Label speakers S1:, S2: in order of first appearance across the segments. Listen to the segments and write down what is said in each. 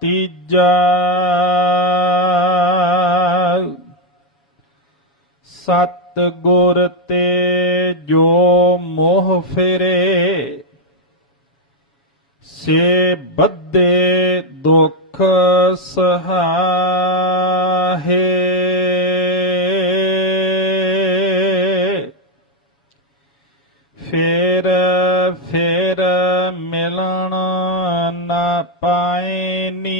S1: ਤੀਜਾ ਸਤ ਗੁਰ ਤੇ ਜੋ ਮੋਹ ਫਿਰੇ ਸੇ ਬੱਧੇ ਦੁਖ ਸਹਾਹੇ। ਮਿਲਣ ਨਾ ਪਾਇਨੀ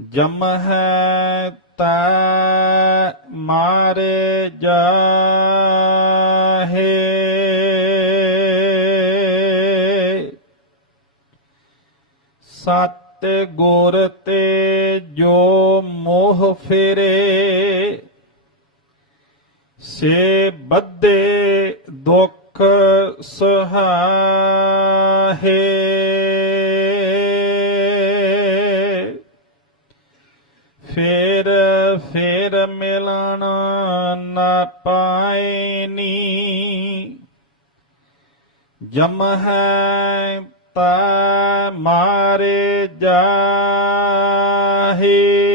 S1: ਜਮ ਹੈ ਤਾ ਮਾਰੇ ਜਾਹੇ। ਸਤ ਗੁਰ ਤੇ ਜੋ ਮੋਹ ਫਿਰੇ, ਸੇ ਬੱਦੇ ਦੁਖ ਸਹਾਹੇ ਫੇਰ ਫੇਰ ਮਿਲਣ ਨਾ ਪਾਇਨੀ ਜਮ ਹੈ ਤਾ ਮਾਰੇ ਜਾਹੇ।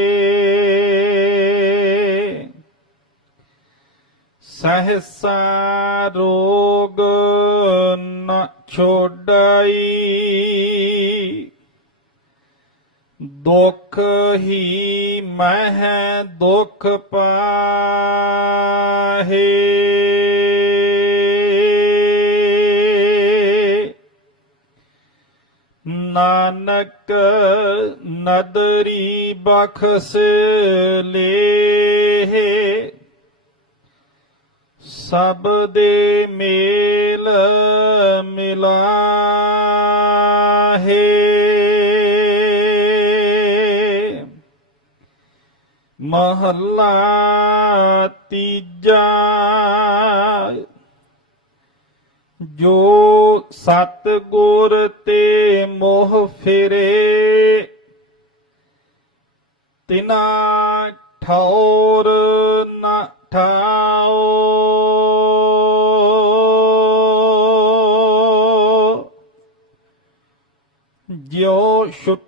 S1: सहसा रोग न छोड़ई। दुख ही मह दुख पाहे। नानक नदरी बखस ले। ਸਭ ਦੇ ਮੇਲ ਮਿਲਾਹੇ। ਮਹੱਲਾ ਤੀਜਾ, ਜੋ ਸਤ ਗੁਰ ਤੇ ਮੋਹ ਫਿਰੇ, ਤਿਨਾ ਠੌਰ ਨ ਠਾਓ you should